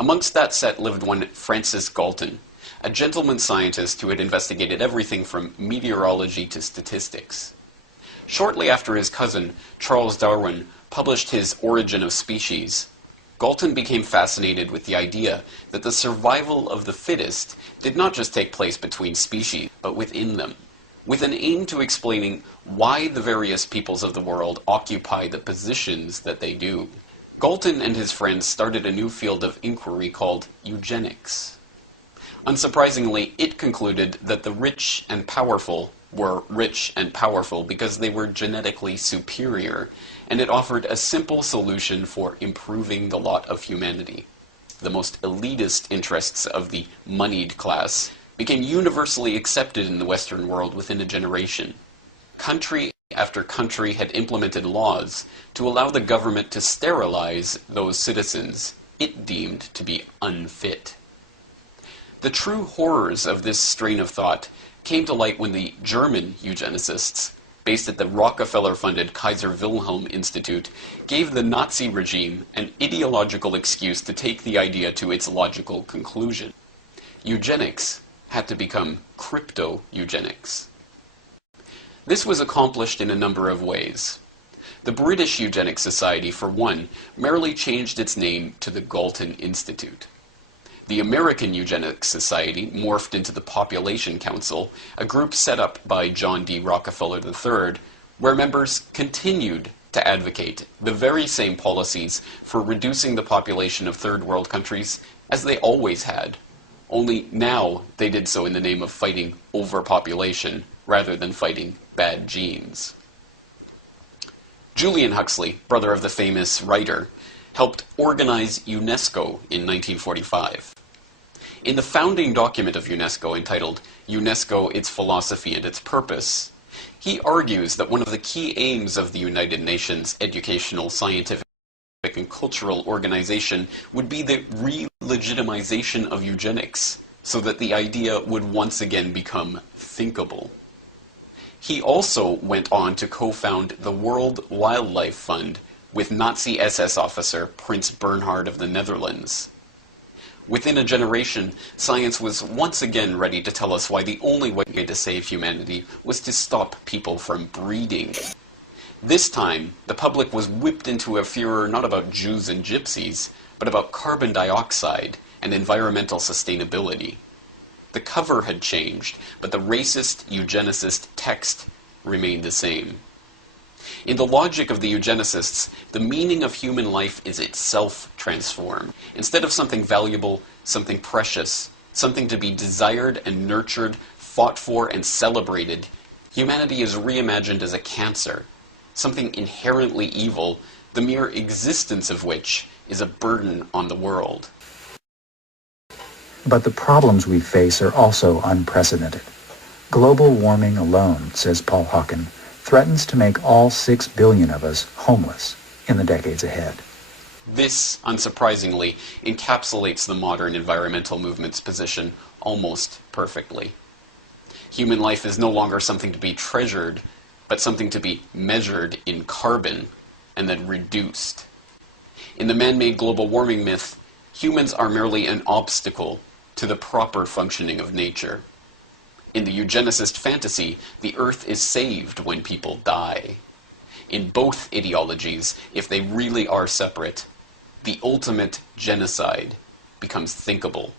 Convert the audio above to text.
Amongst that set lived one Francis Galton, a gentleman scientist who had investigated everything from meteorology to statistics. Shortly after his cousin, Charles Darwin, published his Origin of Species, Galton became fascinated with the idea that the survival of the fittest did not just take place between species, but within them, with an aim to explaining why the various peoples of the world occupy the positions that they do. Galton and his friends started a new field of inquiry called Eugenics. Unsurprisingly, it concluded that the rich and powerful were rich and powerful because they were genetically superior, and it offered a simple solution for improving the lot of humanity. The most elitist interests of the moneyed class became universally accepted in the Western world within a generation. Country after country had implemented laws to allow the government to sterilize those citizens it deemed to be unfit. The true horrors of this strain of thought came to light when the German eugenicists, based at the Rockefeller-funded Kaiser Wilhelm Institute, gave the Nazi regime an ideological excuse to take the idea to its logical conclusion. Eugenics had to become crypto-eugenics. This was accomplished in a number of ways. The British Eugenics Society, for one, merely changed its name to the Galton Institute. The American Eugenics Society morphed into the Population Council, a group set up by John D. Rockefeller III, where members continued to advocate the very same policies for reducing the population of third world countries as they always had, only now they did so in the name of fighting overpopulation rather than fighting bad genes. Julian Huxley, brother of the famous writer, helped organize UNESCO in 1945. In the founding document of UNESCO entitled UNESCO, Its Philosophy and Its Purpose, he argues that one of the key aims of the United Nations educational, scientific, and cultural organization would be the re-legitimization of eugenics, so that the idea would once again become thinkable. He also went on to co-found the World Wildlife Fund with Nazi SS officer Prince Bernhard of the Netherlands. Within a generation, science was once again ready to tell us why the only way to save humanity was to stop people from breeding. This time, the public was whipped into a furor not about Jews and gypsies, but about carbon dioxide and environmental sustainability. The cover had changed, but the racist eugenicist text remained the same. In the logic of the eugenicists, the meaning of human life is itself transformed. Instead of something valuable, something precious, something to be desired and nurtured, fought for and celebrated, humanity is reimagined as a cancer, something inherently evil, the mere existence of which is a burden on the world. But the problems we face are also unprecedented. Global warming alone, says Paul Hawken, threatens to make all 6 billion of us homeless in the decades ahead. This, unsurprisingly, encapsulates the modern environmental movement's position almost perfectly. Human life is no longer something to be treasured, but something to be measured in carbon and then reduced. In the man-made global warming myth, humans are merely an obstacle to the proper functioning of nature. In the eugenicist fantasy, the Earth is saved when people die. In both ideologies, if they really are separate, the ultimate genocide becomes thinkable.